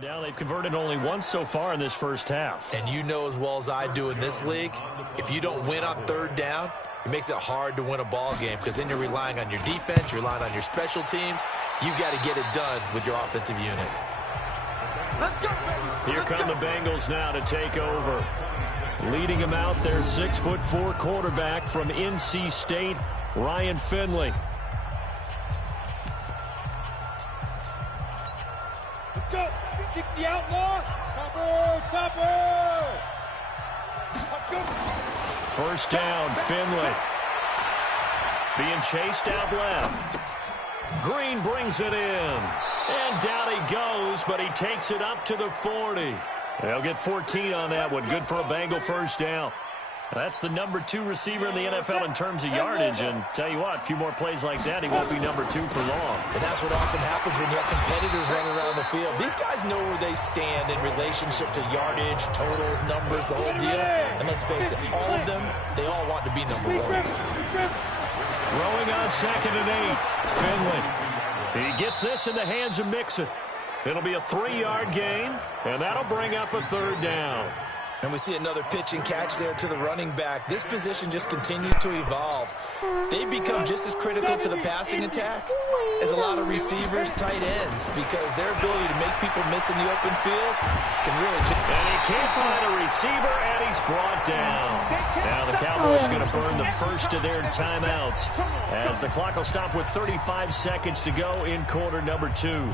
Down, they've converted only once so far in this first half. And you know as well as I do in this league, if you don't win on third down, it makes it hard to win a ball game because then you're relying on your defense, you're relying on your special teams. You've got to get it done with your offensive unit. Let's go, baby. Here come the Bengals now to take over. Leading them out, their 6'4" quarterback from NC State, Ryan Finley. Let's go. 60 outlaw. Topper. First down, Finley. Being chased out left. Green brings it in. And down he goes, but he takes it up to the 40. They'll get 14 on that one. Good for a Bengal first down. That's the number 2 receiver in the NFL in terms of yardage. And tell you what, a few more plays like that, he won't be number 2 for long. And that's what often happens when you have competitors running around the field. These guys know where they stand in relationship to yardage, totals, numbers, the whole deal. And let's face it, all of them, they all want to be number 1. Throwing on 2nd and 8. Finley. He gets this in the hands of Mixon. It'll be a 3-yard gain, and that'll bring up a 3rd down. And we see another pitch and catch there to the running back. This position just continues to evolve. They become just as critical to the passing attack as a lot of receivers, tight ends, because their ability to make people miss in the open field can really... And he can't find a receiver, and he's brought down. Now the Cowboys going to burn the first of their timeouts as the clock will stop with 35 seconds to go in quarter number 2.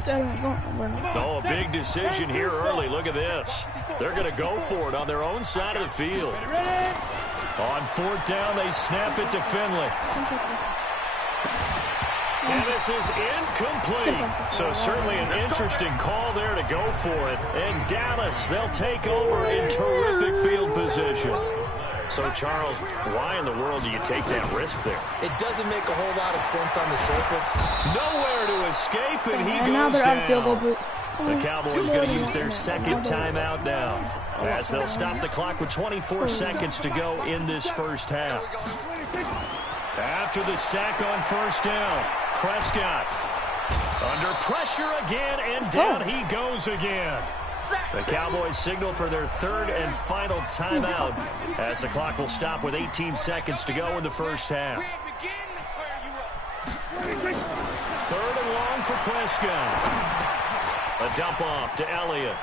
Oh, a big decision here early. Look at this. They're going to go for it on their own side of the field. On 4th down, they snap it to Finley. And this is incomplete. So certainly an interesting call there to go for it. And Dallas, they'll take over in terrific field position. So, Charles, why in the world do you take that risk there? It doesn't make a whole lot of sense on the surface. Nowhere to escape, and he goes down. The Cowboys going to use their 2nd timeout now, as they'll stop the clock with 24 seconds to go in this first half. After the sack on 1st down, Prescott under pressure again, and down he goes again. The Cowboys signal for their 3rd and final timeout as the clock will stop with 18 seconds to go in the first half. 3rd and long for Prescott. A dump off to Elliott.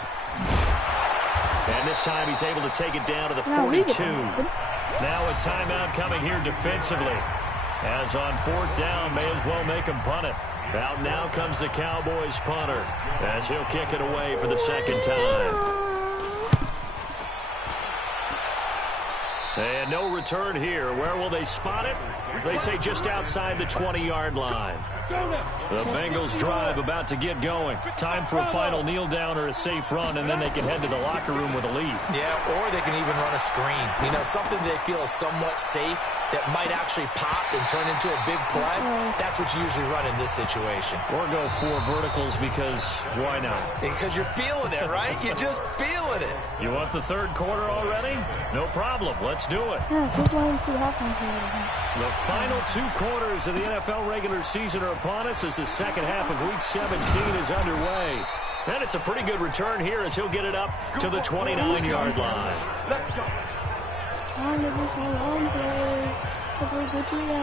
And this time he's able to take it down to the 42. Now a timeout coming here defensively. As on 4th down, may as well make him punt it. Out now comes the Cowboys punter as he'll kick it away for the 2nd time. And no return here. Where will they spot it? They say just outside the 20-yard line. The Bengals drive about to get going. Time for a final kneel down or a safe run, and then they can head to the locker room with a lead. Yeah, or they can even run a screen. You know, something they feel is somewhat safe that might actually pop and turn into a big play. That's what you usually run in this situation. Or go 4 verticals because why not? Because you're feeling it, right? You're just feeling it. You want the 3rd quarter already? No problem. Let's do it. The final 2 quarters of the NFL regular season are upon us as the 2nd half of Week 17 is underway. And it's a pretty good return here as he'll get it up to the 29-yard line. Let's go.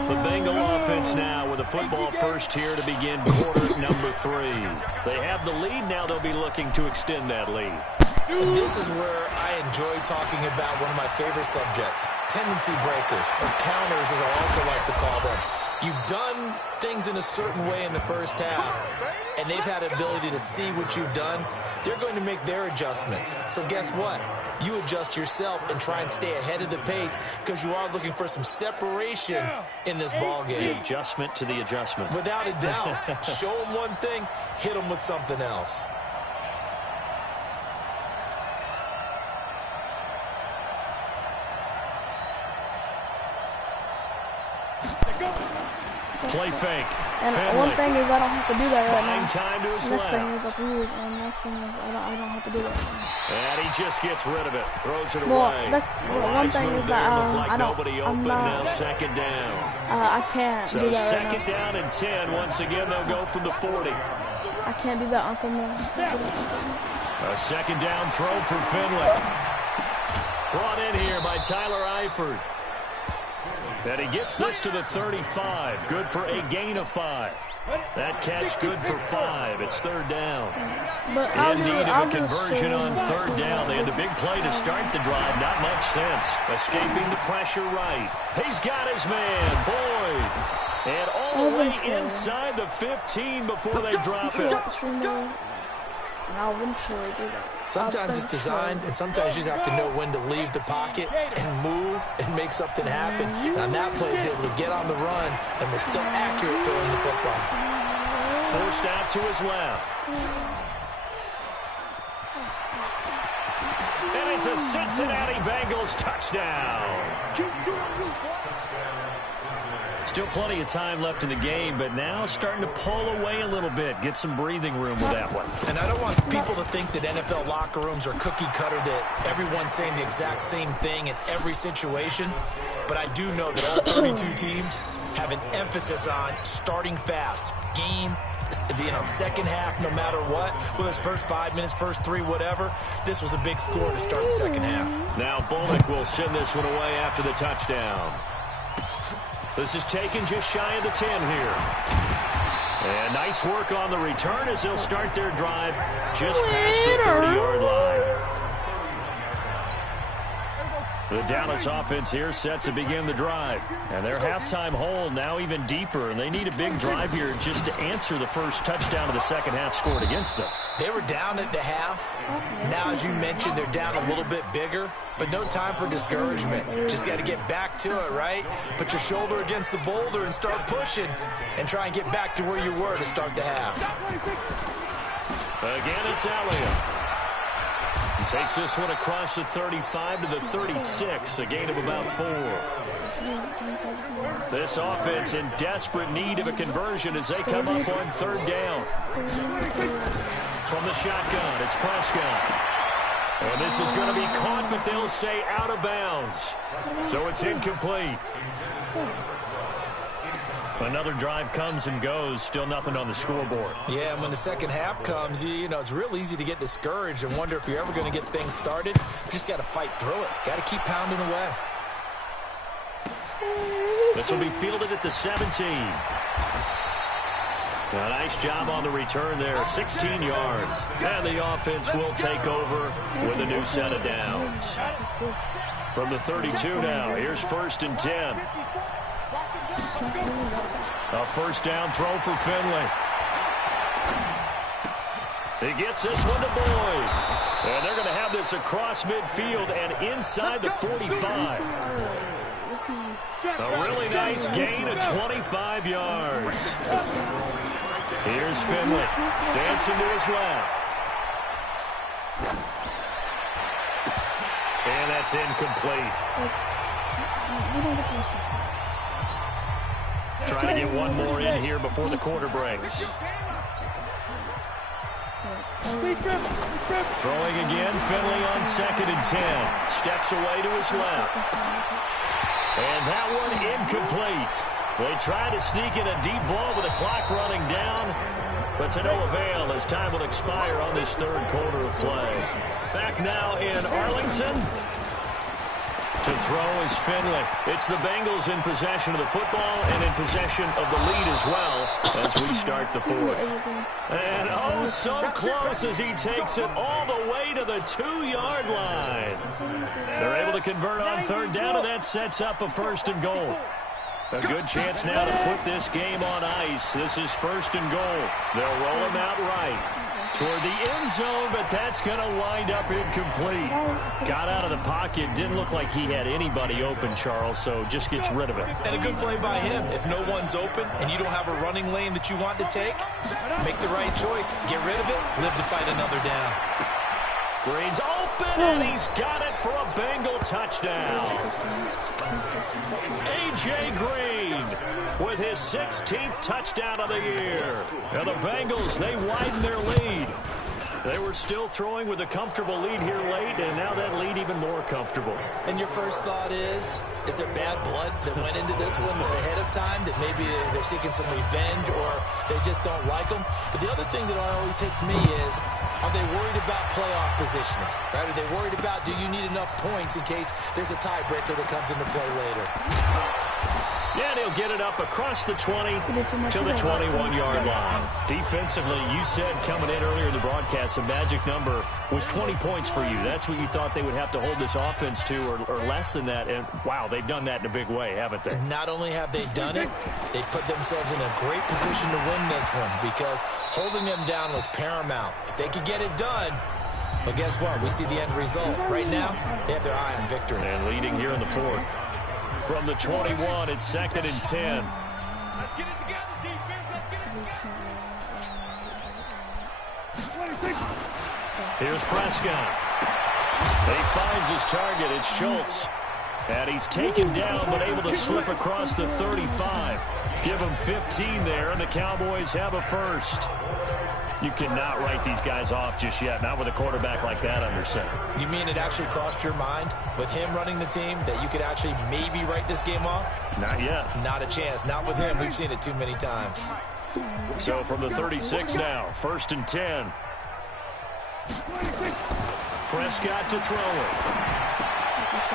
The Bengal offense now with a football first here to begin quarter number 3. They have the lead. Now they'll be looking to extend that lead. And this is where I enjoy talking about one of my favorite subjects, tendency breakers, or counters as I also like to call them. You've done things in a certain way in the first half, and they've had the ability to see what you've done. They're going to make their adjustments. So guess what? You adjust yourself and try and stay ahead of the pace because you are looking for some separation in this ball game. The adjustment to the adjustment. Without a doubt. Show them one thing, hit them with something else. Play fake. And Finley. one thing is I don't have to do that right Buying now. time to his Next thing is left. that's weird. And next thing is I don't have to do that. And he just gets rid of it. Throws it Well, away. that's one thing is that Looked like I don't. nobody I'm open. not. Now 2nd down. I can't So do that right 2nd now. down and 10. Once again, they'll go from the 40. I can't do that, Uncle Man. A second down throw for Finley. Brought in here by Tyler Eifert. And he gets this to the 35. Good for a gain of 5. That catch good for 5. It's third down. But In need of a conversion on third down. They had the big play to start the drive. Not much sense. Escaping the pressure right. He's got his man, Boyd. And all the way inside the 15 before they drop it. Sometimes it's designed, and sometimes you just have to know when to leave the pocket and move and make something happen. And on that play, he's able to get on the run and was still accurate throwing the football. Forced out to his left. And it's a Cincinnati Bengals touchdown. Still plenty of time left in the game, but now starting to pull away a little bit. Get some breathing room with that one. And I don't want people to think that NFL locker rooms are cookie cutter, that everyone's saying the exact same thing in every situation. But I do know that all 32 teams have an emphasis on starting fast. Game, second half, no matter what. Whether it's first 5 minutes, first 3, whatever. This was a big score to start the second half. Now Bullock will send this one away after the touchdown. This is taken just shy of the 10 here. And nice work on the return as they'll start their drive just past the 30-yard line. The Dallas offense here set to begin the drive. And their halftime hole now even deeper. And they need a big drive here just to answer the first touchdown of the second half scored against them. They were down at the half. Now, as you mentioned, they're down a little bit bigger. But no time for discouragement. Just got to get back to it, right? Put your shoulder against the boulder and start pushing. And try and get back to where you were to start the half. Again, it's Elliott. He takes this one across the 35 to the 36, a gain of about 4. This offense in desperate need of a conversion as they come up on third down. From the shotgun, it's Prescott. And this is going to be caught, but they'll say out of bounds. So it's incomplete. Another drive comes and goes, still nothing on the scoreboard. Yeah, and when the second half comes, you know, it's real easy to get discouraged and wonder if you're ever going to get things started. You just got to fight through it. Got to keep pounding away. This will be fielded at the 17. A nice job on the return there, 16 yards. And the offense will take over with a new set of downs. From the 32 now, here's 1st and 10. A first down throw for Finley. He gets this one to Boyd. And they're going to have this across midfield and inside the 45. A really nice gain of 25 yards. Here's Finley, dancing to his left. And that's incomplete. Trying to get one more in here before the quarter breaks. Throwing again, Finley on 2nd and 10. Steps away to his left. And that one incomplete. They try to sneak in a deep ball with the clock running down, but to no avail as time will expire on this third quarter of play. Back now in Arlington. To throw is Finley. It's the Bengals in possession of the football and in possession of the lead as well as we start the fourth. And oh, so close as he takes it all the way to the 2-yard line. They're able to convert on third down, and that sets up a 1st and goal. A good chance now to put this game on ice. This is 1st and goal. They'll roll him out right toward the end zone, but that's going to wind up incomplete. Got out of the pocket. Didn't look like he had anybody open, Charles, so just gets rid of it. And a good play by him. If no one's open and you don't have a running lane that you want to take, make the right choice. Get rid of it. Live to fight another down. Green's open, and he's got it for a Bengal touchdown. A.J. Green with his 16th touchdown of the year. And the Bengals, they widen their lead. They were still throwing with a comfortable lead here late, and now that lead even more comfortable. And your first thought is there bad blood that went into this one ahead of time, that maybe they're seeking some revenge or they just don't like them? But the other thing that always hits me is, are they worried about playoff positioning? Right? Are they worried about, do you need enough points in case there's a tiebreaker that comes into play later? Yeah, and he'll get it up across the 20 to the 21-yard line. Defensively, you said coming in earlier in the broadcast, the magic number was 20 points for you. That's what you thought they would have to hold this offense to, or less than that. And, wow, they've done that in a big way, haven't they? And not only have they done it, they put themselves in a great position to win this one because holding them down was paramount. If they could get it done, well, guess what? We see the end result. Right now, they have their eye on victory. And leading here in the fourth. From the 21, it's 2nd and 10. Let's get it together, defense. Let's get it together. Here's Prescott. He finds his target. It's Schultz. And he's taken down but able to slip across the 35. Give him 15 there, and the Cowboys have a first. You cannot write these guys off just yet, not with a quarterback like that under center. You mean it actually crossed your mind with him running the team that you could actually maybe write this game off? Not yet. Not a chance. Not with him. We've seen it too many times. So from the 36 now, 1st and 10. Prescott to throw it.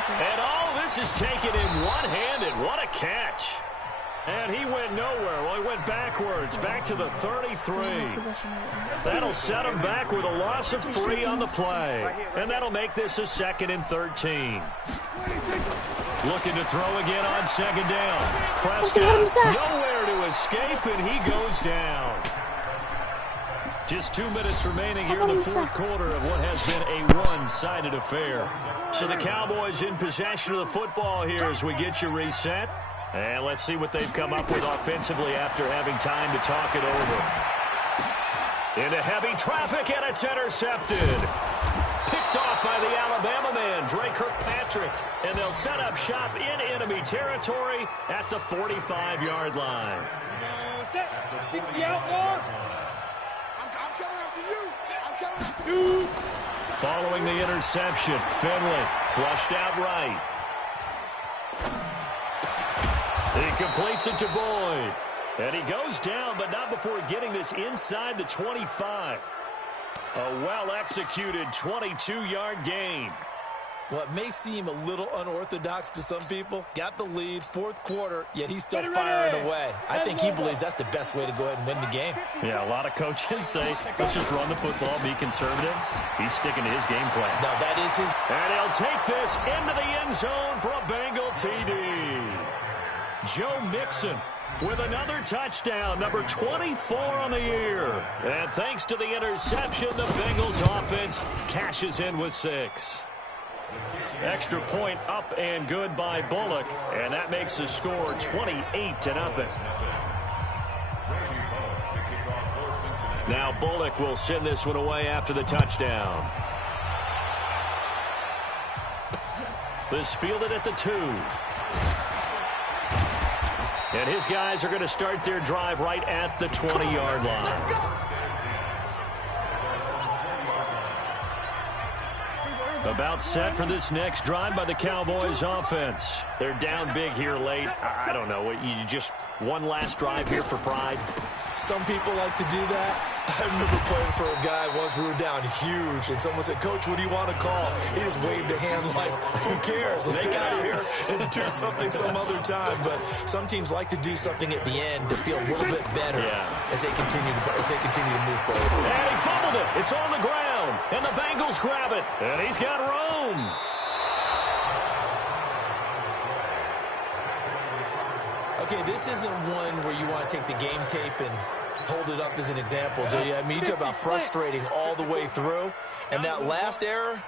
And all this is taken in one-handed. What a catch. And he went nowhere. Well, he went backwards, back to the 33. That'll set him back with a loss of 3 on the play. And that'll make this a 2nd and 13. Looking to throw again on 2nd down. Prescott nowhere to escape, and he goes down. Just 2 minutes remaining here in the fourth quarter of what has been a one-sided affair. So the Cowboys in possession of the football here as we get you reset. And let's see what they've come up with offensively after having time to talk it over. Into heavy traffic, and it's intercepted. Picked off by the Alabama man, Dre Kirkpatrick. And they'll set up shop in enemy territory at the 45-yard line. Set. 60 out more. I'm coming after you. I'm coming after you. Following the interception, Finley flushed out right. He completes it to Boyd. And he goes down, but not before getting this inside the 25. A well-executed 22-yard gain. Well, it may seem a little unorthodox to some people. Got the lead, fourth quarter, yet he's still firing away. I think he believes that's the best way to go ahead and win the game. Yeah, a lot of coaches say, let's just run the football, be conservative. He's sticking to his game plan. Now, that is his. And he'll take this into the end zone for a Bengal TD. Joe Mixon with another touchdown, number 24 on the year. And thanks to the interception, the Bengals offense cashes in with 6. Extra point up and good by Bullock, and that makes the score 28-0. Now Bullock will send this one away after the touchdown. This fielded at the 2. And his guys are going to start their drive right at the 20-yard line. About set for this next drive by the Cowboys offense. They're down big here late. I don't know. You just one last drive here for pride? Some people like to do that. I remember playing for a guy once. We were down huge, and someone said, "Coach, what do you want to call?" He just waved a hand like, who cares? Let's get out of here and do something some other time. But some teams like to do something at the end to feel a little bit better as they continue to move forward. And he fumbled it. It's on the ground, and the Bengals grab it. And he's got room. Okay, this isn't one where you want to take the game tape and hold it up as an example, do you? I mean, you talk about frustrating all the way through. And that last error,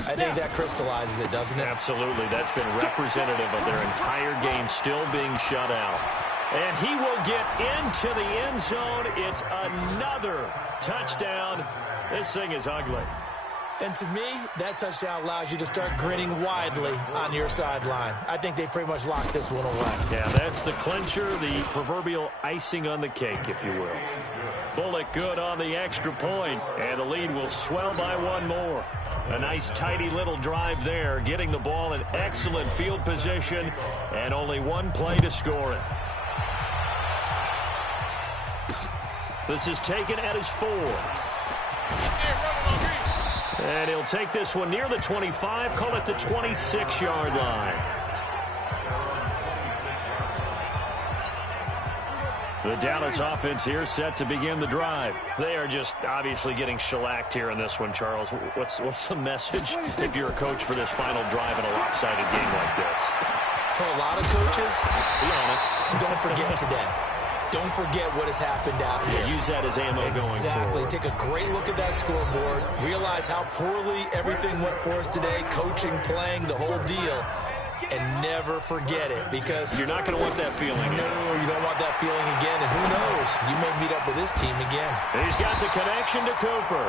I think that crystallizes it, doesn't it? Absolutely. That's been representative of their entire game still being shut out. And he will get into the end zone. It's another touchdown. This thing is ugly. And to me, that touchdown allows you to start grinning widely on your sideline. I think they pretty much locked this one away. Yeah, that's the clincher, the proverbial icing on the cake, if you will. Bullock good on the extra point, and the lead will swell by one more. A nice, tidy little drive there, getting the ball in excellent field position, and only one play to score it. This is taken at his 4. And he'll take this one near the 25, call it the 26-yard line. The Dallas offense here set to begin the drive. They are just obviously getting shellacked here in this one, Charles. What's the message if you're a coach for this final drive in a lopsided game like this? For a lot of coaches, be honest, don't forget today. Don't forget what has happened out here. Yeah, use that as ammo going forward. Exactly. Take a great look at that scoreboard. Realize how poorly everything went for us today. Coaching, playing, the whole deal. And never forget it, because you're not going to want that feeling. No, you don't want that feeling again. And who knows? You may meet up with this team again. He's got the connection to Cooper.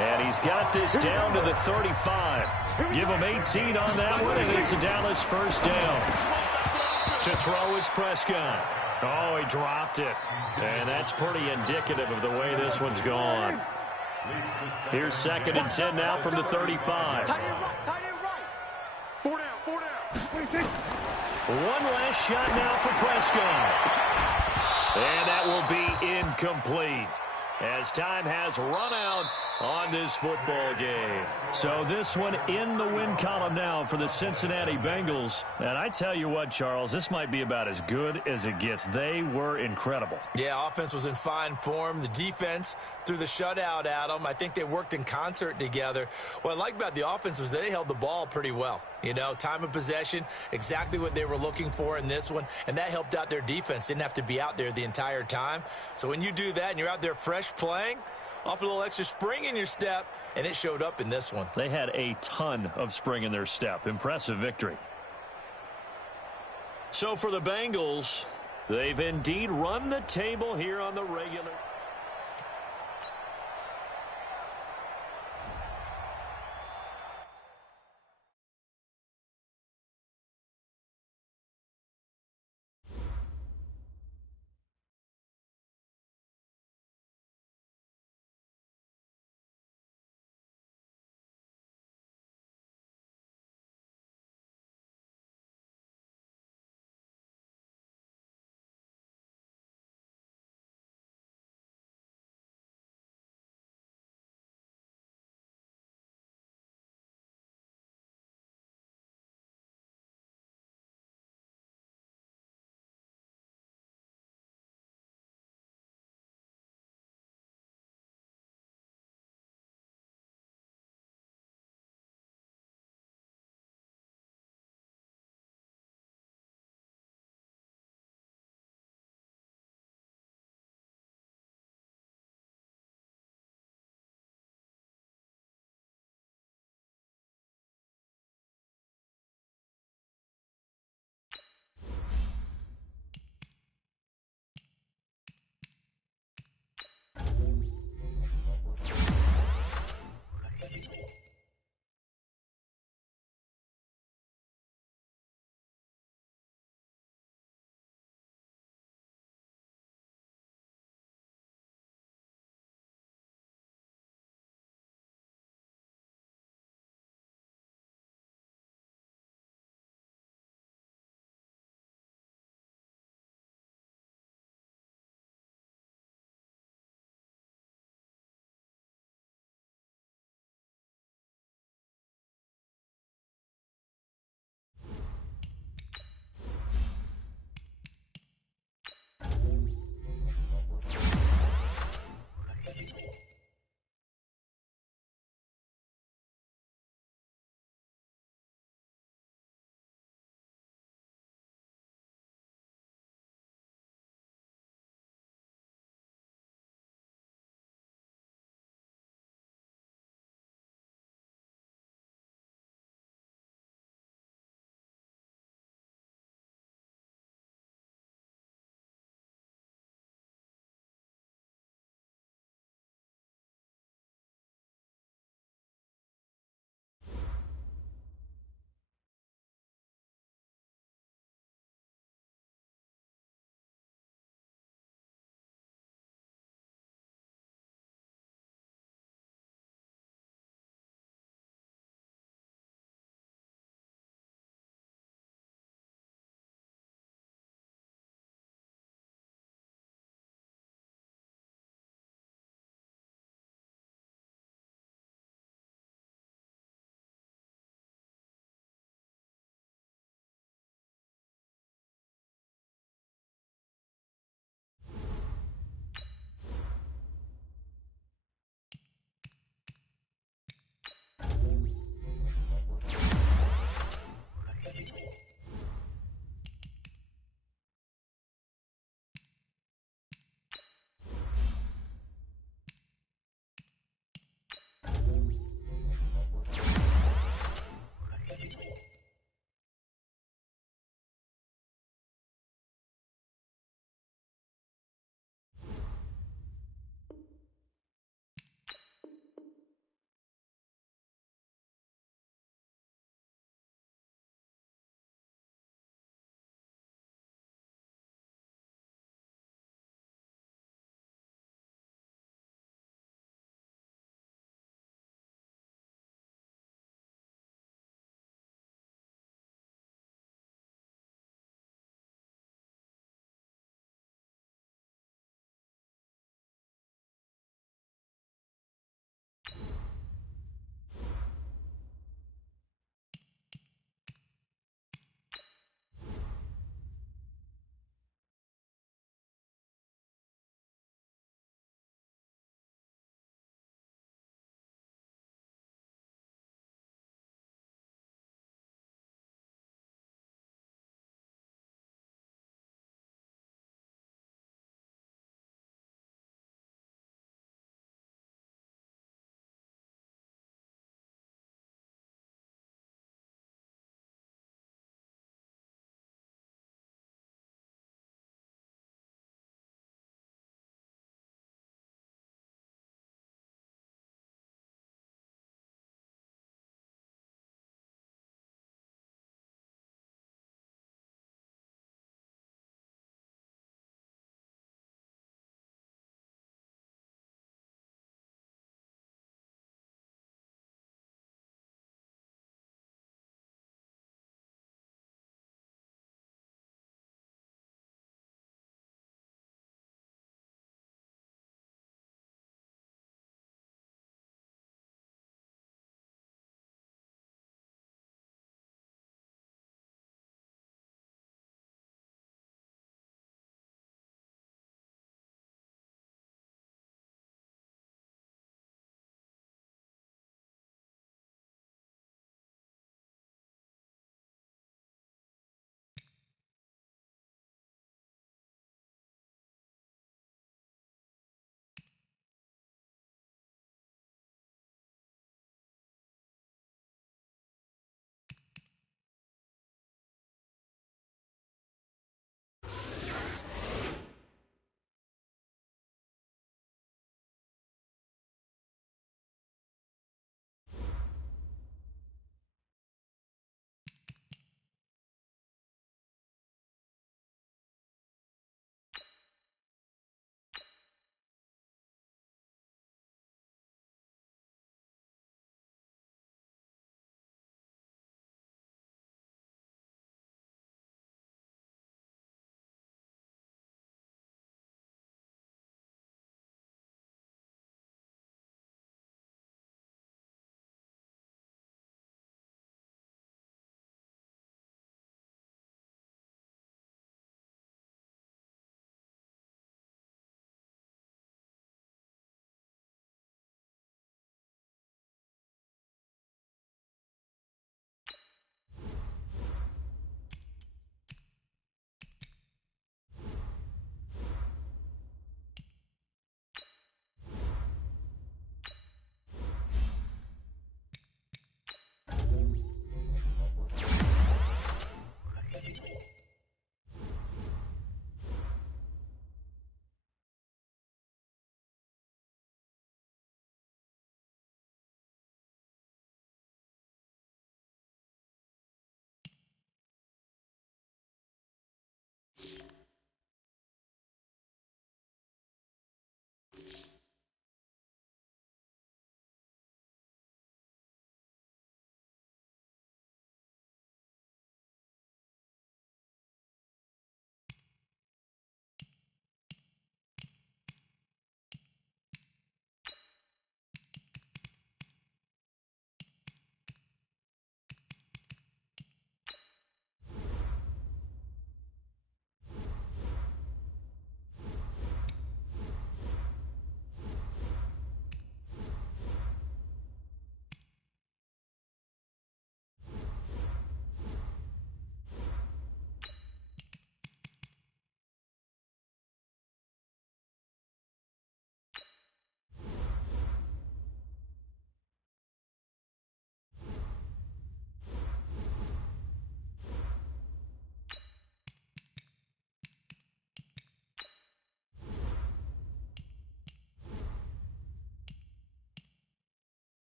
And he's got this down to the 35. Give him 18 on that one, and it's a Dallas first down. To throw is Prescott. Oh, he dropped it. And that's pretty indicative of the way this one's gone. Here's 2nd and 10 now from the 35. Tight end right. 4 down. One last shot now for Prescott. And that will be incomplete, as time has run out on this football game. So this one in the win column now for the Cincinnati Bengals. And I tell you what, Charles, this might be about as good as it gets. They were incredible. Yeah, offense was in fine form. The defense threw the shutout at them. I think they worked in concert together. What I like about the offense was they held the ball pretty well. You know, time of possession, exactly what they were looking for in this one. And that helped out their defense. Didn't have to be out there the entire time. So when you do that and you're out there fresh playing, off a little extra spring in your step, and it showed up in this one. They had a ton of spring in their step. Impressive victory. So for the Bengals, they've indeed run the table here on the regular.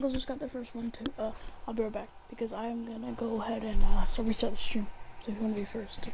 I just got the first one too. I'll be right back because I am gonna go ahead and reset the stream. So who's gonna be first to